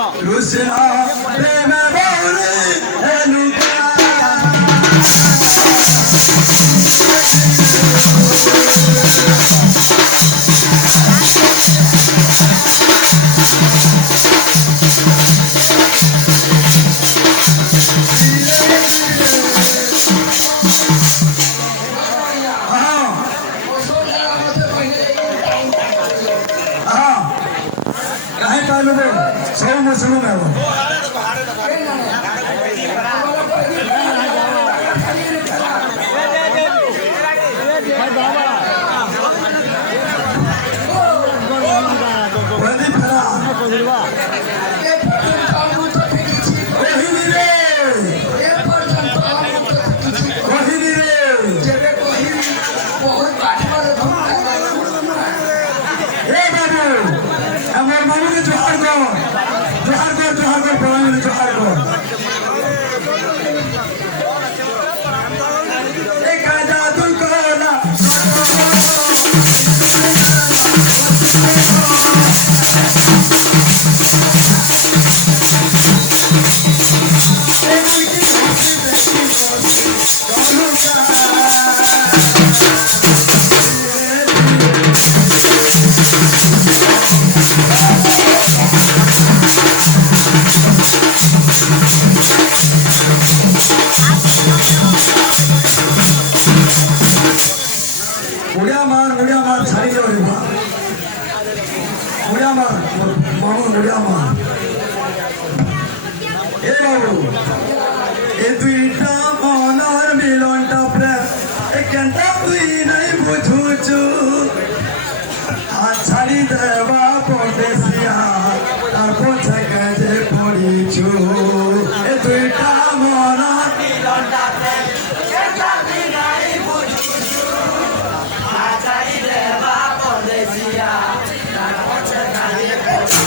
Rusina, Prema Bauri, Enuka. सब मुस्लिम है वो उड़िया मार छाड़ी दो रे उड़िया मार मामू उड़िया मार ए बाबू ए दुईटा मनार मिलनटा प्रेम ए केनटा तुई नहीं बुझुचु हाथ छाड़ी देवा परदेसिया तार पोछे काजे पड़िछु ए दुईटा मनार मिलनटा प्रेम केनटा तुई नहीं बुझुचु हाथ छाड़ी देवा परदेसिया तार पोछे काजे पड़िछु